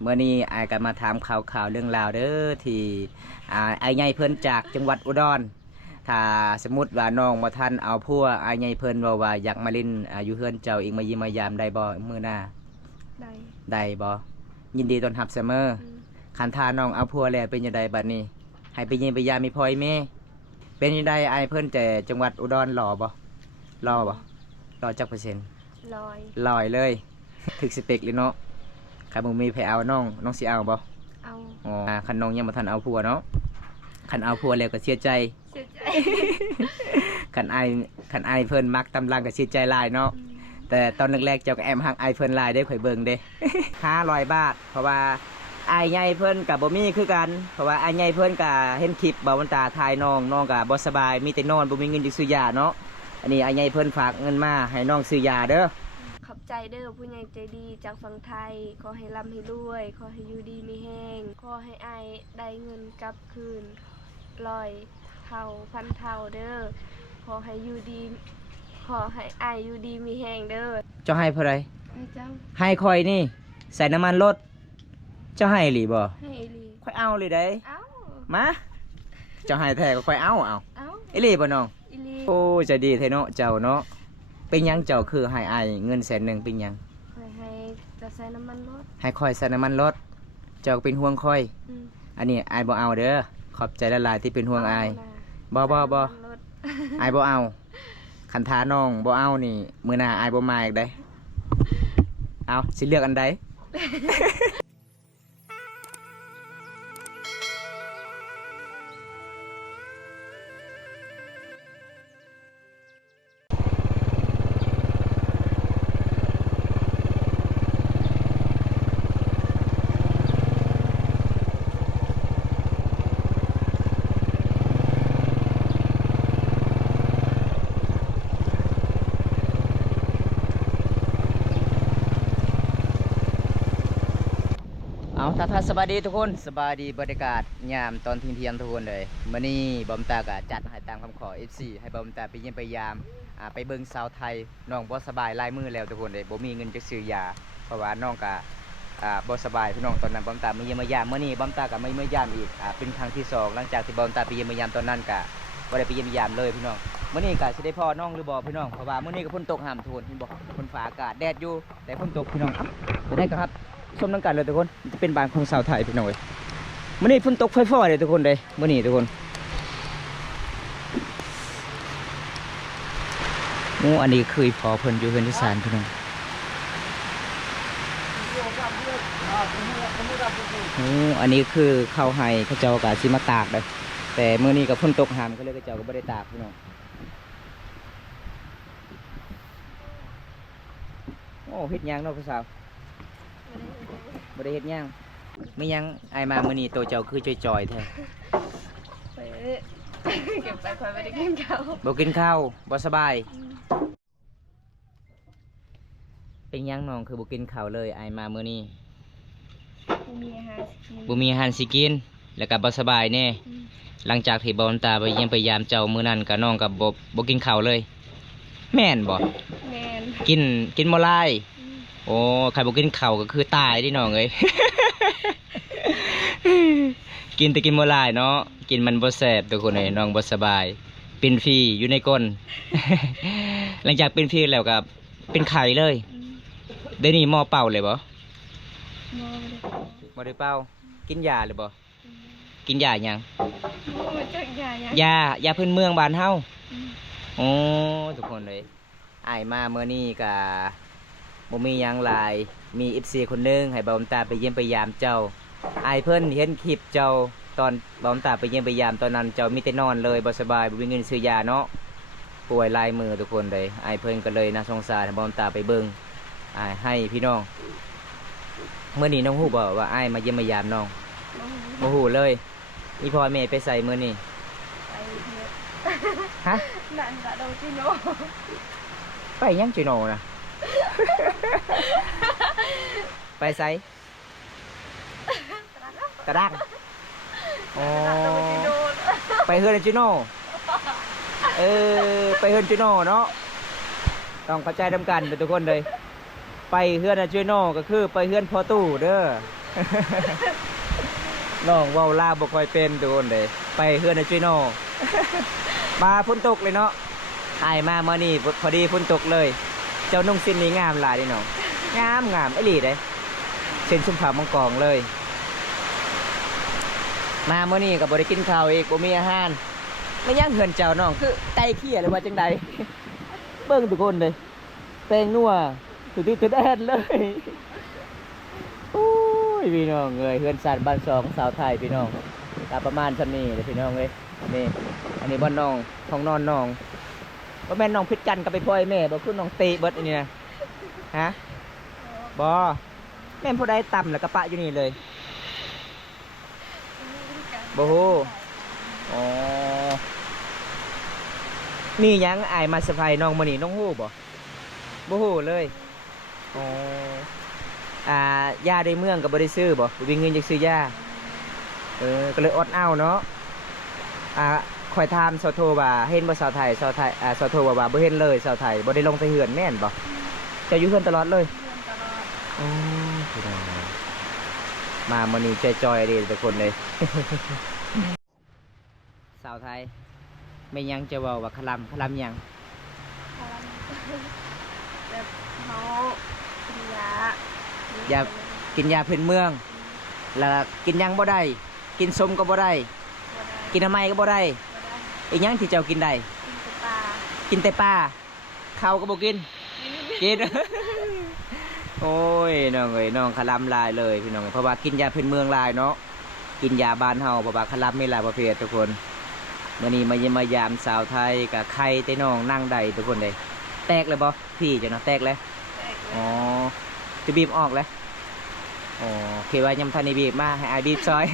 เมื่อนี้ไอ้ก็มาถามข่าวเรื่องราวเด้อที่ไอ้ใหญ่เพิ่นจากจังหวัดอุดรถ้าสมมุติว่าน้องบ่ทันเอาพัวไอ้ใหญ่เพิ่นว่าอยากมาเล่นอยู่เฮือนเจ้าเองมาเยี่ยมมายามได้บ่มื้อหน้าได้บ่ยินดีต้อนรับเสมอคันถ้าน้องเอาพัวแล้วเป็นจังไดบัดนี้ให้ไปเยี่ยมไปยามมีพ่อยแม่เป็นจังไดไอ้เพิ่นแต่จังหวัดอุดรหล่อบ่จักเปอร์เซ็นต์ลอยเลยถึกสเปคเลยเนาะใครบ่มีไผเอาน้องสิเอาบ่เอาอ๋อคันน้องยังบ่ทันเอาผัวเนาะคันเอาผัวแล้วก็เสียใจ คันอายเพิ่นมักตำลังก็เสียใจหลายเนาะแต่ตอนแรกๆเจ้าก็แอมหักอายเพิ่นหลายได้ข่อยเบิ่งเด้ 500 บาทเพราะว่าอายใหญ่เพิ่นก็บ่มีคือกันเพราะว่าอายใหญ่เพิ่นก็เห็นคลิปบ่วันตาถ่ายน้องก็บ่สบายมีแต่นอนบ่มีเงินสิซื้อยาเนาะอันนี้อายใหญ่เพิ่นฝากเงินมาให้น้องซื้อยาเด้อขอบใจเด้อผู้ใหญ่ใจดีจากฝั่งไทยขอให้ร่ำให้รวยขอให้อยู่ดีมีแห้งขอให้อายได้เงินกลับคืน100 เท่าพันเท่าเด้อขอให้อยู่ดีขอให้อายอยู่ดีมีแห้งเด้อเจ้าให้เท่าใดให้เจ้าให้ข่อยนี่ใส่น้ำมันรถเจ้าให้อีหลีบ่ให้อีหลีข่อยเอาเลยเด้เอามาเจ้าให้แท้ก็ข่อยเอาอีหลีบ่น้องอีหลีโอ้จะดีแท้เนาะเจ้าเนาะเป็นหยังเจ้าคือให้อายเงิน100,000เป็นหยังให้จะใส่น้ำมันรถให้ข่อยใส่น้ำมันรถเจ้าเป็นห่วงข่อยอันนี้อายบ่เอาเด้อขอบใจละลายที่เป็นห่วงอายบ่อายบ่เอาคันท้าน้องบ่เอานี่มื้อหน้าอายบ่มาอีกได้เอาสิเลือกอันใด เอาถ้าสบายดีทุกคนสบายดีบรรยากาศยามตอนเที่ยงทุกคนเลยมื้อนี้บอมตาก็จัดให้ตามคำขอ FC ให้บอมตาไปเยี่ยมไปยามไปเบิ่งสาวไทยน้องบ่สบายหลายมื้อแล้วทุกคนเลยบ่มีเงินจะซื้อยาเพราะว่าน้องก็บ่สบายพี่น้องตอนนั้นบอมตามาเยี่ยมมายามมื้อนี้บอมตาก็ไม่มายามอีกเป็นครั้งที่2หลังจากที่บอมตาไปเยี่ยมมายามตอนนั้นก็บ่ได้ไปเยี่ยมยามเลยพี่น้องมื้อนี้ก็สิได้พ่อน้องหรือบ่พี่น้องเพราะว่ามื้อนี้ก็ฝนตกห้ามทุกคนเห็นบ่ฝนฟ้าอากาศแดดอยู่แต่ฝนตกพี่น้องจะได้ครับชมน้ำกันเลยทุกคนจะเป็นบ้านของสาวไทยพี่น้องเว้ยมื่อนี้ฝนตกไฟฟ้าเลยทุกคนเลยมื่อนี้ทุกคนอันนี้คือพอเพิ่นอยู่เพิ่นที่ศาลพี่น้องอันนี้คือข้าวไห้เขาเจ้ากะซิมาตากเลยแต่มื่อนี้กับฝนตกหามก็เลยเขาเจ้าก็ไม่ได้ตากพี่น้องโอ้เฮ็ดยางเนาะพี่สาวบ่ได้เฮ็ดหยังไม่ยังไอมามื้อนี้โตเจ้าคือจ่อยๆแท้เก็บไปคอยไม่ได้กินข้าวบ่กินข้าวบ่สบายเป็นยังน้องคือบ่กินข้าวเลยไอมามื้อนี้บ่มีอาหารสิกินแล้วก็บ่สบายแน่หลังจากที่บอลตาไปเยี่ยมไปยามเจ้ามื้อนั้นก็น้องก็บ่กินข้าวเลยแม่นบ่แม่นกินบ่หลายโอ้ใครบอกกินข้าวก็คือตายดิน้องเอ้ย กินแต่กินบ่หลายเนาะกินมันบ่แซ่บทุกคนเลยน้องบ่สบายเป็นฟรีอยู่ในก้น หลังจากเป็นฟรีแล้วก็เป็นไข้เลยเดี๋ยวนี้หม้อเป่าเลยบ่บ่ได้เป่ากินยาเลยบ่กินยาหยังยาพื้นเมืองบ้านเฮาโอ้ทุกคนเลยอ้ายมาเมื่อนี้ก็บ่มีหยังหลายมี FC คนนึงให้บอมตาไปเยี่ยมไปยามเจ้าอายเพิ่นเห็นคลิปเจ้าตอนบอมตาไปเยี่ยมไปยามตอนนั้นเจ้ามีแต่นอนเลยบ่สบายบ่มีเงินซื้อยาเนาะป่วยลายมือทุกคนเลยอายเพิ่นก็เลยน่าสงสารให้บอมตาไปเบิ่งให้พี่น้องเมื่อนี้น้องฮู้บ่ว่าอายมาเยี่ยมมายามน้องบ่ฮู้เลยอีพ่อแม่ไปใส่มื้อนี้ไปเฮ็ดฮะนั่นก็โดนจิโนไปยังจิโนนะไปไสกระด้างอ๋อไปเฮือนจิโนไปเฮือนจิโนเนาะต้องเข้าใจทำกันทุกคนเลยไปเฮือนจิโนก็คือไปเฮือนพอตู้เด้อ น้องเว้าลาวบ่ค่อยเป็นโดนเลยไปเฮือนไอ้จุ้ยโน มาฝนตกเลยเนาะอายมามื้อนี้พอดีฝนตกเลย เจ้านุ่งสิ้นนี้งามหลายเด้น้องงามงามไอ้หลีเด้เส้นชุมผามังกรเลย มามื้อนี้ก็บ่ได้กินข้าวอีกบ่มีอาหารไม่ย่างเหือนเจ้าน้องคือไตเขี้ยเลยว่าจังใด เบิ่งทุกคนเลยแป้งนัวสุดที่สุดแอนเลยโอ้ยพี่น้องเอ้ยเฮือนสัตว์บ้านสองสาวไทยพี่น้องตาประมาณซำนี้เลยพี่น้องเอ้ยนี่อันนี้บ้านน้องห้องนอนน้องบ่แม่นน้องพิษจันทร์กับไปพ่อยแม่บ่คือน้องเตเบิดอันนี้นะฮะบ่แม่นผู้ใดต่ำแล้วก็ปะอยู่นี่เลยบ่ฮู้อ๋อมีหยังอายมาเซอร์ไพรส์น้องมื้อนี้น้องฮู้บ่บ่ฮู้เลยอ๋อยาในเมืองก็บ่ได้ซื้อบ่มีเงินจักซื้อยาก็เลยอดเอาเนาะข่อยถามสาวโทว่าเห็นบ่สาวไทยสาวไทยสาวโทว่าบ่เห็นเลยสาวไทยบ่ได้ลงไปเฮือนแม่นบ่เจะอยู่เฮือนตลอดเลยอ๋อพี่น้องมามื้อนี้จอยๆเด้ทุกคนเลย สาวไทยไม่ยังจะเว้าว่าคลำหยัง แบบเขากินยา อย่ากินยาพื้นเมือง แล้วกินหยังบ่ได้กินส้มก็บ่ได้กินน้ำไม้ก็บ่ได้ อีกหยังที่เจ้ากินได้ กินแต่ปลาข้าวก็บ่กิน กิน โอ้ยน้องเอ้ยน้องคลำลายเลยพี่น้องเพราะว่ากินยาพื้นเมืองลายเนาะกินยาบ้านเฮาเพราะว่าคลำมีหลายประเภททุกคนมื้อนี้มาเยี่ยมมายามสาวไทยกับไข่แต่น้องนั่งได้ทุกคนเลยแตกเลยบ่พี่เจ้าเนาะแตกเลยอ๋อจะบีบออกเลยอ๋อเคว่ายำทันในบีบมาให้อายบีบซอย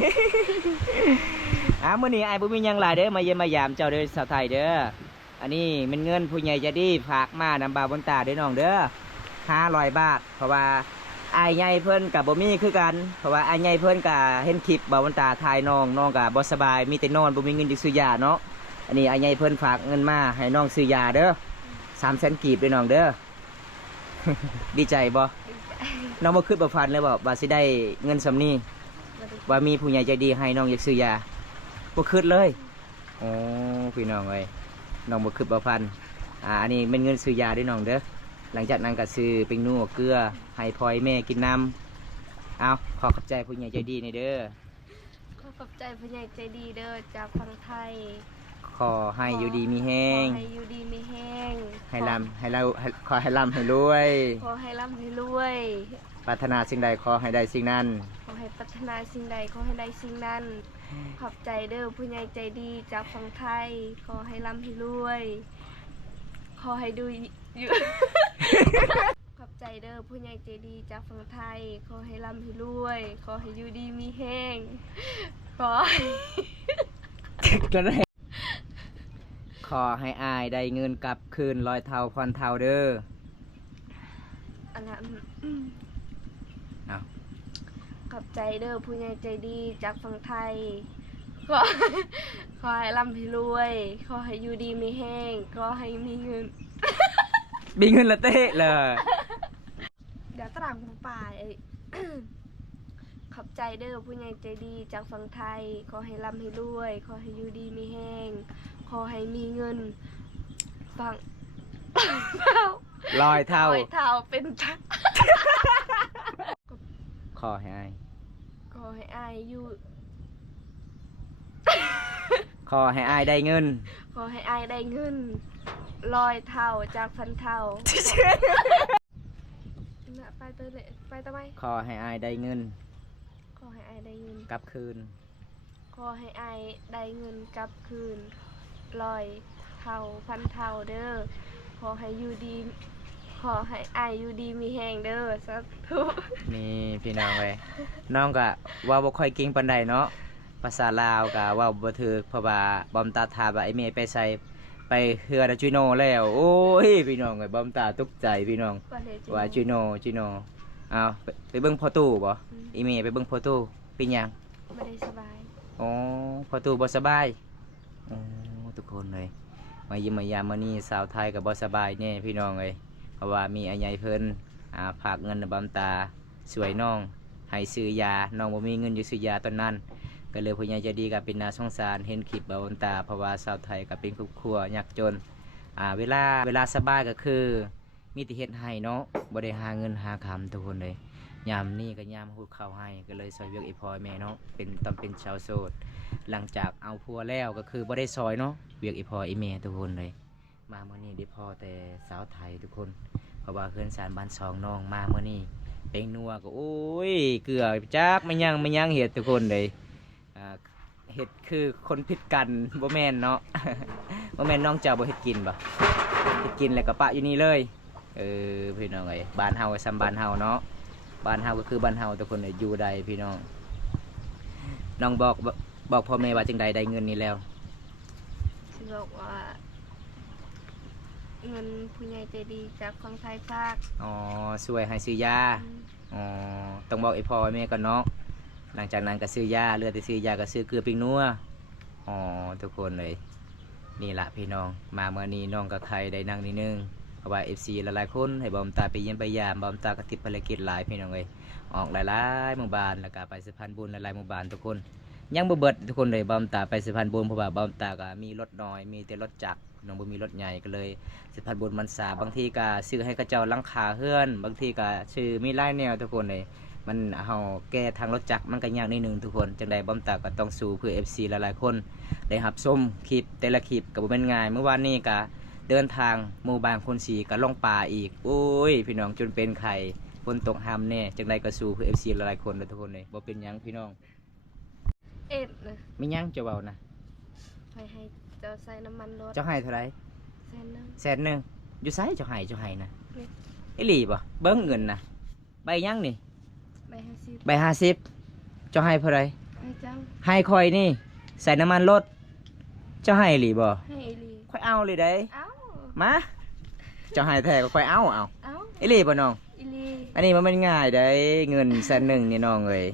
มื้อนี้อายบ่มีหยังหลายเด้อมาเยี่ยมมายามเจ้าเด้อสาวไทยเด้ออันนี้เป็นเงินผู้ใหญ่ใจดีฝากมานำบ่าวบนตาเด้อน้องเด้อ500 บาทเพราะว่าอายใหญ่เพิ่นกับบ่มีคือกันเพราะว่าอายใหญ่เพิ่นก็เห็นคลิปบ่าวบนตาถ่ายน้องก็บ่สบายมีแต่นอนบ่มีเงินซื้อยาเนาะอันนี้อายใหญ่เพิ่นฝากเงินมาให้น้องซื้อยาเด้อ300,000กีบเด้อน้องเด้อ ดีใจบ่น้องบ่คิดบ่ฝันเลยบ่ว่าสิได้เงินส่ำนี้ว่ามีผู้ใหญ่ใจดีให้น้องอยากซื้อยาบ่คิดเลยโอ้พี่น้องเอ้ยน้องบ่คิดบ่ฝันอันนี้เป็นเงินซื้อยาเด้อน้องเด้อหลังจากนั้นก็ซื้อเป็นนัวเกลือให้พ่อยแม่กินน้ำเอาขอขอบใจผู้ใหญ่ใจดีในเด้อ ขอขอบใจผู้ใหญ่ใจดีเด้อจากฝั่งไทย ขอให้อยู่ดีมีแห้ง ขอให้อยู่ดีมีแห้ง ให้ร่ำให้เราขอให้ร่ำให้รวย ขอให้ร่ำให้รวย ปรารถนาสิ่งใดขอให้ได้สิ่งนั้น ขอให้ปรารถนาสิ่งใดขอให้ได้สิ่งนั้น ขอบใจเด้อผู้ใหญ่ใจดีจากฝั่งไทย ขอให้ร่ำให้รวย ขอให้ดูอยู่ ขอบใจเด้อผู้ใหญ่ใจดีจากฝั่งไทย ขอให้ร่ำให้รวย ขอให้อยู่ดีมีแห้งขอให้ ก็ได้ขอให้อายได้เงินกลับคืน100 เท่าพันเท่าเด้อ อันนั้น เอา ขอบใจเด้อผู้ใหญ่ใจดีจากฝั่งไทย ขอ ขอให้ร่ำให้รวย ขอให้อยู่ดีมีแห้ง ขอให้มีเงิน มีเงินละเต้เลย เดี๋ยวตารางกูป่าไอ้ ขอบใจเด้อผู้ใหญ่ใจดีจากฝั่งไทย ขอให้ร่ำให้รวย ขอให้อยู่ดีมีแห้ง ขอให้มีเงินฝั่ง 100 เท่า ร้อยเท่าเป็นทัก ขอให้อาย ขอให้อายอยู่ ขอให้อายได้เงิน ขอให้อายได้เงิน100 เท่าจากพันเท่า น่ะไปตัวเลยไปทำไม ขอให้อายได้เงิน ขอให้อายได้เงิน กลับคืน ขอให้อายได้เงินกลับคืน100 เท่าพันเท่าเด้อ ขอให้อยู่ดี ขอให้อายอยู่ดีมีแหงเด้อสาธุ นี่พี่น้องเว้ยน้องก็เว่าบ่ค่อยเก่งปานใดเนาะภาษาลาวก็เว้าบ่ถูกเพราะว่าบอมตาถามว่าไอ้เมย์ไปใส่ไปเฮือจุยโนแล้วโอ้ยพี่น้องเอ้ยบอมตาตกใจพี่น้อง ว่าเลยจิ ว่าจุยโนเอาไปเบิ่งพ่อตู้บ่ไอ้เมย์ไปเบิ่งพ่อตู้เป็นหยัง ไม่ได้สบาย อ๋อพ่อตู้บ่สบายอ๋อทุกคนเลยมาเยี่ยมมายามมื้อนี้สาวไทยก็บ่สบายแน่พี่น้องเอ้ยเพราะว่ามีอาใหญ่เพิ่นฝากเงินให้บอมตาสวยน้อง ให้ซื้อยาน้องบ่มีเงินอยู่ซื้อยาตอนนั้นก็เลยผู้ใหญ่ใจดีก็เป็นน่าสงสารเห็นคลิปบ่าวบุญตาเพราะว่าชาวไทยก็เป็นครอบครัวยากจนเวลาสบายก็คือมีแต่เฮ็ดให้เนาะบ่ได้หาเงินหาคำทุกคนเลยยามนี้ก็ยามฮูดข้าวให้ก็เลยซอยเวียกอีพ่อแม่เนาะเป็นตอนเป็นชาวโสดหลังจากเอาผัวแล้วก็คือบ่ได้ซอยเนาะเวียกอีพ่ออีแม่ทุกคนเลยมามื้อนี้ได้พ่อแต่สาวไทยทุกคนเพราะว่าเพื่อนสารบ้านสองน้องมามื้อนี้เป็นนัวก็โอ้ยเกลือจักไม่ยังเฮ็ดทุกคนเลยเฮ็ดคือคนผิดกันบ่แม่นเนาะ บ่แม่นน้องเจ้าบ่เฮ็ดกินบ่เฮ็ดกินแล้วก็ปะอยู่นี่เลยพี่น้องเอ้ยบ้านเฮาก็ซ้ำบ้านเฮาเนาะบ้านเฮาก็คือบ้านเฮาทุกคนอยู่ใดพี่น้องน้องบอกพ่อแม่ว่าจังใดได้เงินนี้แล้ว สิบอกว่าเงินผู้ใหญ่ใจดีจากฝั่งไทยฝาก อ๋อช่วยให้ซื้อยา อืม อ๋อต้องบอกไอ้พ่อไอ้แม่ก่อนเนาะหลังจากนั้นก็ซื้อยาเลือดไปซื้อยาก็ซื้อเกลือปิ้งนัวอ๋อทุกคนเลยนี่ละพี่น้องมาเมื่อนี้น้องกับใครได้นั่งนิดนึงเพราะว่า FC หลายๆคนให้บอมตาไปเยี่ยมไปยามบอมตากระติดภารกิจหลายพี่น้องเลยออกหลายๆหมู่บ้านแล้วก็ไปสะพานบุญหลายๆหมู่บ้านทุกคนยังบ่เบิดทุกคนเลยบอมตาไปสะพานบุญเพราะว่าบอมตาก็มีรถน้อยมีแต่รถจักรน้องบ่มีรถใหญ่ก็เลยสะพานบุญมันสาบางทีก็ซื้อให้กระเจ้าหลังคาเฮือนบางทีก็ซื้อมีหลายแนวทุกคนเลยมันเฮาแก้ทางรถจักรมันก็ยากนิดนึงทุกคนจังใดบอมตาก็ต้องสู้เพื่อ FC หลายๆคนได้รับชมคลิปแต่ละคลิปก็บ่เป็นง่ายเมื่อวานนี้ก็เดินทางหมู่บ้านคนสีก็ลงป่าอีกโอ้ยพี่น้องจนเป็นไข่ฝนตกห้ำแน่จังใดก็สู้เพื่อ FC หลายๆคนเลยทุกคนเลยบ่เป็นหยังพี่น้อง เอ็ดนะ มีหยังจะเว้านะ ไปให้เจ้าใส่น้ำมันรถ เจ้าให้เท่าไหร่ แสนหนึง 100,000อยู่ไสเจ้าให้นะ นี่ อีหลีบ่เบิ่งเงินนะใบหยังนี่ ไปให้สิ ใบ50เจ้าให้เท่าไหร่ ให้เจ้า ให้คอยนี่ใส่น้ำมันรถเจ้าให้อีหลีบ่ ให้อีหลี ค่อยเอาเลยได้ เอ้า มาเจ้าให้แท้ก็ค่อยเอา เอ้า อีหลีบ่น้อง อีหลี อันนี้มันไม่ง่ายได้เงิน100,000นี่น้องเอ้ย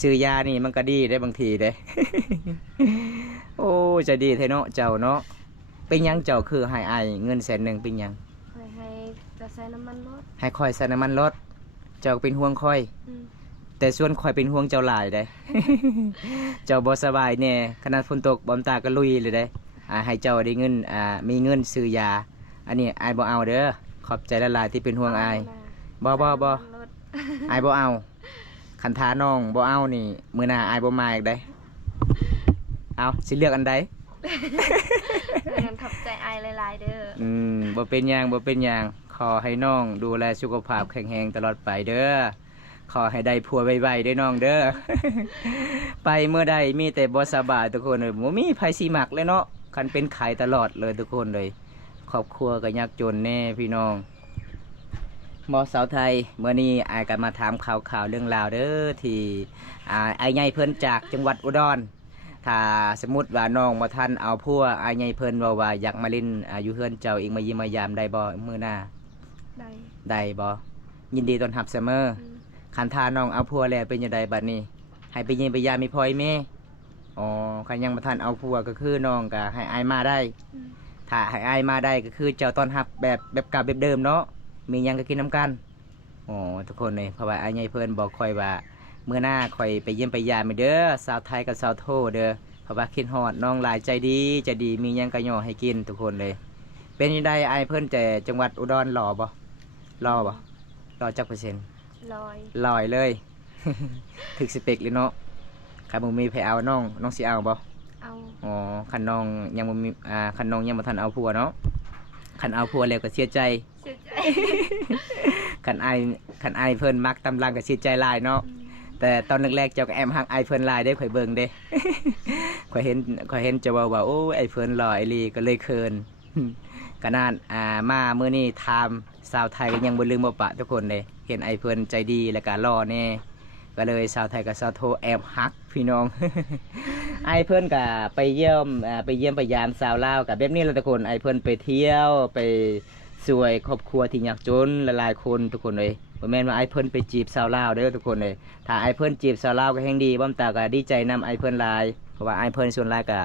ซื้อยานี่มันก็ดีได้บางทีเด้ โอ้จะดีแท้เนาะเจ้าเนาะเป็นหยังเจ้าคือให้อายเงิน100,000เป็นหยัง ไปให้เจ้าใส่น้ำมันรถ ให้คอยใส่น้ำมันรถเจ้าเป็นห่วงคอย อืม แต่ส่วนคอยเป็นห่วงเจ้าหลายได้ เจ้าบ่สบายแน่ขนาดฝนตกบอมตาก็ลุยเลยได้ให้เจ้าได้เงินมีเงินซื้อยาอันนี้อายบ่เอาเด้อขอบใจละลายๆที่เป็นห่วงอาย บ่ ใส่น้ำมันรถ อายบ่เอาคันท้าน้องบ่เอานี่มื้อหน้าอายบ่มาอีกได้เอาสิเลือกอันใด เงินขับใจอายหลายๆเด้อ บ่เป็นหยังขอให้น้องดูแลสุขภาพแข็งแรงตลอดไปเด้อขอให้ได้ผัวไวๆเด้อน้องเด้อ ไปเมื่อใดมีแต่บ่สบายทุกคนเลยบ่มีไผสิมักเลยเนาะคันเป็นไข้ตลอดเลยทุกคนเลยครอบครัวก็ยากจนแน่พี่น้องหมอสาวไทยเมื่อนี้อายก็มาถามข่าวเรื่องราวเด้อที่อายใหญ่เพิ่นจากจังหวัดอุดรถ้าสมมุติว่าน้องบ่ทันเอาผัวอายใหญ่เพิ่นว่าอยากมาเล่นอยู่เฮือนเจ้าอีกมาเยี่ยมมายามได้บ่มื้อหน้า ได้ ได้บ่ยินดีต้อนรับเสมอ อืม คันทาน้องเอาผัวแล้วเป็นจังไดบัดนี้ ให้ไปเยี่ยมไปยามมีพ่อยแม่อ๋อคันยังบ่ทันเอาผัวก็คือน้องก็ให้อายมาได้ อืม ถ้าให้อายมาได้ก็คือเจ้าต้อนรับแบบเก่าแบบเดิมเนาะมีหยังก็กินน้ำกันอ๋อทุกคนเลยเพราะว่าอายใหญ่เพิ่นบอกค่อยว่ามื้อหน้าค่อยไปเยี่ยมไปยามไปเด้อสาวไทยกับสาวโทเด้อเพราะว่าคิดฮอดน้องหลายใจดีมีหยังก็ย่อให้กินทุกคนเลย เป็นยังไงอายเพิ่นแต่จังหวัดอุดรหล่อบ่รอจักเปอร์เซ็นต์ ลอย ลอยเลย ถึกสเปกเลยเนาะคันบ่มีไผเอาน้องสิเอาบ่ เอา อ๋อคันน้องยังบ่มีคันน้องยังบ่ทันเอาผัวเนาะคันเอาผัวแล้วก็เสียใจ เสียใจ คันอายเพิ่นมักตำลังก็เสียใจหลายเนาะ อืม แต่ตอนแรกๆเจ้าก็แอมฮักไอเพิ่นหลายได้ข่อยเบิ่งเด้ ข่อยเห็นเจ้าเว้าว่าโอ้ไอเพิ่นหล่อไอหลีก็เลยเคิน ขนาดมามื้อนี้ถามสาวไทยก็ยังบ่ลืมบ่ปะทุกคนเลยเห็นไอเพิ่นใจดีแล้วก็หล่อแน่ก็เลยสาวไทยกับสาวโทแอบฮักพี่น้อง ไอเพิ่นก็ไปเยี่ยมไปยามสาวลาวกับแบบนี้แหละทุกคนไอเพิ่นไปเที่ยวไปช่วยครอบครัวที่ยากจนหลายๆคนทุกคนเลยบ่แม่นว่าไอเพิ่นไปจีบสาวลาวเด้อทุกคนเลยถ้าไอเพิ่นจีบสาวลาวก็แฮงดีบ่มตาก็ดีใจนำไอเพิ่นหลายเพราะว่าไอเพิ่นส่วนหลายก็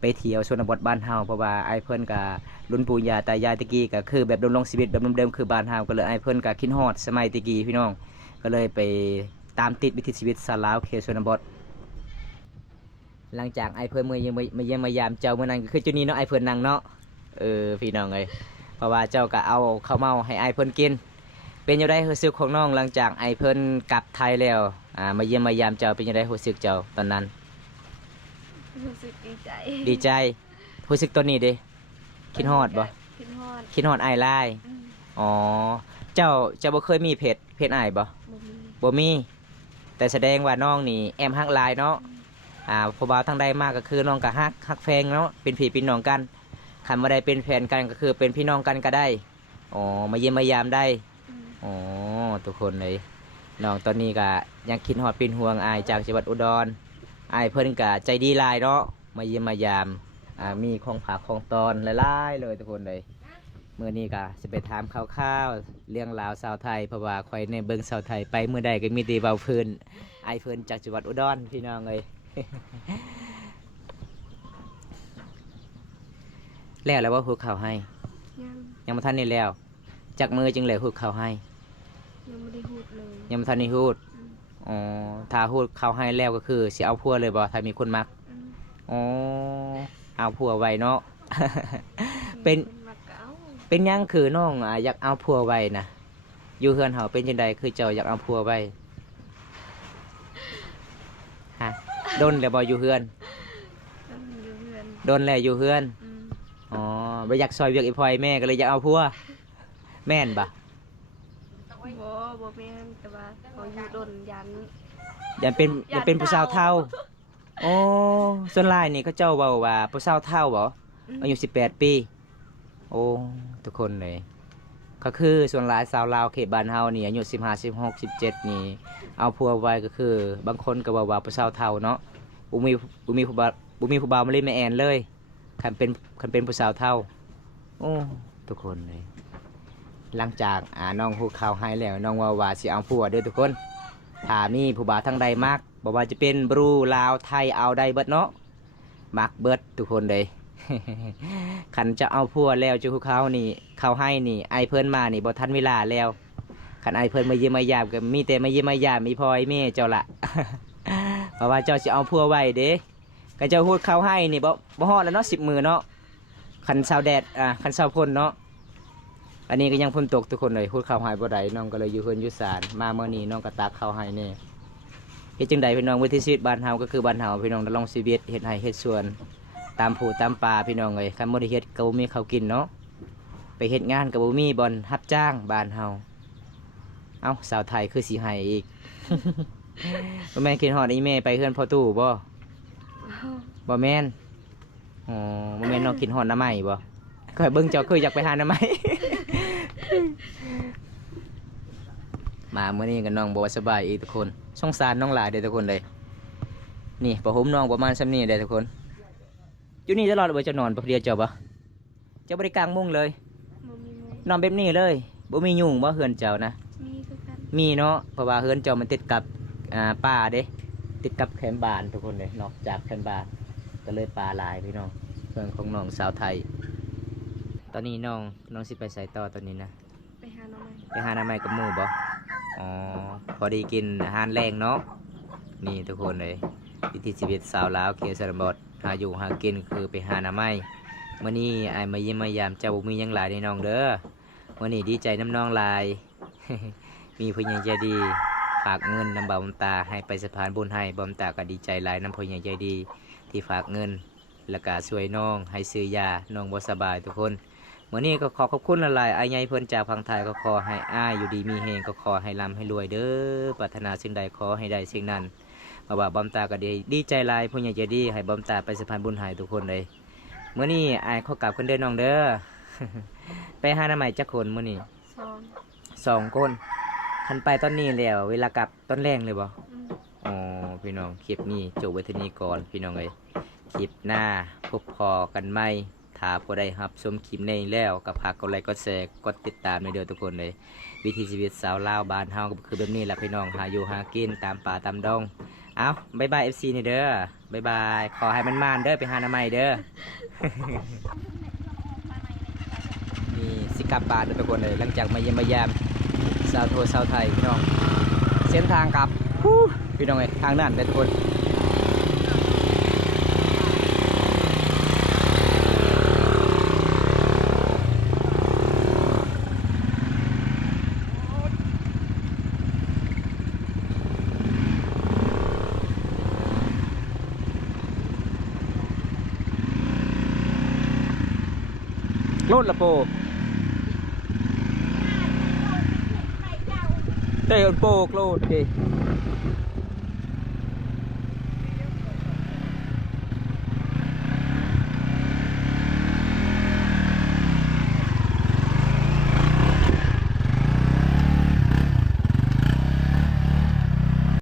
ไปเที่ยวชนบทบ้านเฮาเพราะว่าไอเพิ่นก็รุ่นปู่ย่าตายายตะกี้ก็คือแบบดำรงชีวิตแบบเดิมๆคือบ้านเฮาก็เลยไอเพิ่นก็คิดฮอดสมัยตะกี้พี่น้องก็เลยไป ตามติดวิถีชีวิตสาวลาวเขตชนบทหลังจากไอเพิ่นมาเยี่ยมมายามเจ้าเมื่อนั้นก็คือจุดนี้เนาะไอเพิ่นนั่งเนาะพี่น้องเอ้ยเพราะว่าเจ้าก็เอาข้าวเมาให้ไอเพิ่นกินเป็นอยู่ได้รู้สึกของน้องหลังจากไอเพิ่นกลับไทยแล้วมาเยี่ยมมายามเจ้าเป็นอยู่ได้รู้สึกเจ้าตอนนั้น รู้สึกดีใจ ดีใจรู้สึกตอนนี้เด้คิดฮอดบ่ คิดฮอด คิดฮอดไอไลน์ อืม อ๋อเจ้าบ่เคยมีเพจไอบ่ บ่มี บ่มีแต่แสดงว่าน้องนี่แอมฮักไลน์เนาะผู้บ่าวทางใดมากก็คือน้องก็ฮักแฟงเนาะเป็นพี่เป็นน้องกันคันบ่ได้เป็นแฟนกันก็คือเป็นพี่น้องกันก็ได้อ๋อมาเยี่ยมมายามได้ อืม อ๋อทุกคนเลยน้องตอนนี้ก็ยังคิดฮอดเป็นห่วงอายจากจังหวัดอุดรอายเพิ่นก็ใจดีหลายเนาะมาเยี่ยมมายามมีของฝากของตอนหลายๆเลยทุกคนเลยมื้อนี้ก็สิไปถามข่าวๆเรื่องราวชาวไทยเพราะว่าข่อยในเบิ่งชาวไทยไปมื้อใดก็มีแต่เว้าเพิ่นอายเพิ่นจากจังหวัดอุดรพี่น้องเอ้ย แล้วว่าฮู้ข่าวให้ ยัง ยังบ่ทันได้แล้วจักมือจึงเลยฮู้ข่าวให้ ยังไม่ได้พูดเลย ยังบ่ทันได้ฮู้ อืม อ๋อถ้าฮู้ข่าวให้แล้วก็คือสิเอาผัวเลยบ่ถ้ามีคนมัก อืม อ๋อเอาผัวไว้เนาะ เป็น มักเก่า เป็นหยังคือน้องอยากเอาผัวไว้นะอยู่เฮือนเฮาเป็นจังไดคือเจ้าอยากเอาผัวไว้ฮะโดนแล้วบ่อยู่เฮือน ต้องอยู่เพื่อน โดนแล้วอยู่เฮือน อืม อ๋อบ่อยากซอยเวียกอีพ่อยแม่ก็เลยอยากเอาผัวแม่นบ่ บ่แม่นแต่ว่าเขาอยู่ดนยัน อย่าเป็นผู้สาวเฒ่าอ๋อส่วนหลายนี่เขาเจ้าเว้าว่าผู้สาวเฒ่าบ่อายุ18 ปีโอ้ทุกคนเลยก็คือส่วนหลายสาวลาวเขตบ้านเฮานี่อายุ15 16 17นี่เอาผัวไว้ก็คือบางคนก็ว่าผู้สาวเฒ่าเนาะบ่มีผู้บ่าวมาเล่นแม่แอนเลยคันเป็นผู้สาวเฒ่าโอ้ทุกคนเลยหลังจากน้องฮู้ข่าวให้แล้วน้องว่าสิเอาผัวเด้อทุกคนถ้ามีผู้บ่าวทางใดมักบ่ว่าจะเป็นบรูลาวไทยเอาได้เบิดเนาะมักเบิดทุกคนเลย คันจะเอาผัวแล้วจูเขานี่เขาให้นี่ไอเพิ่นมานี่บ่ทันเวลาแล้วคันไอเพิ่นมาเยี่ยมมายามก็มีแต่มาเยี่ยมมายามมีพ่อไอแม่เจ้าละ เพราะว่าเจ้าสิเอาผัวไว้เด้ก็เจ้าพูดเขาให้นี่บ่ฮอดแล้วเนาะ10 มื้อเนาะคันเช้าแดดคันเช้าพ่นเนาะอันนี้ก็ยังพ่นตกทุกคนเลยพูดเขาให้บ่ได้น้องก็เลยอยู่เฮือนอยู่ศาลมาเมื่อนี้น้องก็ตักเขาให้นี่เฮ็ดจังใดพี่น้องวิถีชีวิตบ้านเฮาก็คือบ้านเฮาพี่น้องดำรงชีวิตเฮ็ดไร่เฮ็ดสวนตามผู้ตามป่าพี่น้องเอ้ยคันบ่ได้เฮ็ดก็บ่มีข้าวกินเนาะไปเฮ็ดงานก็บ่มีบ่อนรับจ้างบ้านเฮาเอ้าสาวไทยคือสิให้อีก บ่แม่นคิดฮอดอีแม่ไปเฮือนพ่อตู่บ่บ่แม่นอ๋อบ่แม่นน้องคิดฮอดน้าใหม่บ่เคยเบิ่งเจ้าเคยอยากไปหาน้าใหม่ มามื้อนี้ก็น้องบ่สบายอีกทุกคนสงสารน้องหลายเด้อทุกคนเลยนี่ผ้าห่มน้องประมาณส่ำนี้เด้อทุกคนอยู่นี่ตลอดเลยจะนอนเดียวเจ้าบ่เจ้าบ่ได้กางมุ้งเลย บ่มีมือน อนแบบนี้เลยบ่มียุงบ่เฮือนเจ้านะ มีคือกัน มีเนาะเพราะว่าเฮือนเจ้ามันติดกับป่าเด้ติดกับแคมป์บ้านทุกคนเลยนอกจากแคมป์บ้านก็เลยป่าหลายพี่น้องเพื่อนของน้องสาวไทย ตอนนี้น้องสิไปไสต่อตอนนี้นะ ไปหาน้องใหม่ ไปหาหน้าไม้กับหมู่บ่อ๋อพอดีกินอาหารแรงเนาะนี่ทุกคนเลยวิถีชีวิตสาวลาวเขตชนบทหาอยู่หากินคือไปหาหน้าไม้มื้อนี้อ้ายมาเยี่ยมมายามเจ้าบ่มีหยังหลายในน้องเด้อมื้อนี้ดีใจน้ำน้องหลาย มีผู้ใหญ่ใจดีฝากเงินนำบ่าวตาให้ไปสะพานบุญให้บ่าวตาก็ดีใจหลายน้ำผู้ใหญ่ใจดีที่ฝากเงินแล้วก็ช่วยน้องให้ซื้อยาน้องบ่สบายทุกคนมื้อนี้ก็ขอขอบคุณหลายๆอ้ายใหญ่เพิ่นจากพังไทยก็ขอให้อ้ายอยู่ดีมีแฮงก็ขอให้ร่ำให้รวยเด้อปรารถนาสิ่งใดขอให้ได้สิ่งนั้นเพราะว่าบ่าวตาก็ดีใจหลายผู้ใหญ่ใจดีให้บ่าวตาไปสะพานบุญให้ทุกคนเลยมื้อนี้อ้ายขอกราบเพิ่นเด้อน้องเด้อ ไปหาหน้าใหม่จักคนมื้อนี้ สอง 2 คนคันไปตอนนี้แล้วเวลากลับตอนแรงเลยบ่ อืม อ๋อพี่น้องคลิปนี้จบไว้เท่านี้ก่อนพี่น้องเอ้ยคลิปหน้าพบพอกันไหมถ้าพอได้รับชมคลิปนี้แล้วก็ฝากกดไลค์กดแชร์กดติดตามในเด้อทุกคนเลยวิถีชีวิตสาวลาวบ้านเฮาก็คือแบบนี้แหละพี่น้องหาอยู่หากินตามป่าตามดงเอาบายบาย FC นี่เด้อบายบายขอให้มันมานเด้อไปหาหน้าใหม่เด้อ นี่สิกลับบ้านเด้อทุกคนเลยหลังจากมาเยี่ยมมายามสาวโทสาวไทยพี่น้องเส้นทางกลับ ฮู้พี่น้องเอ้ยทางนั้นเด้อทุกคนโลดละโปเตะโปกโลดดิ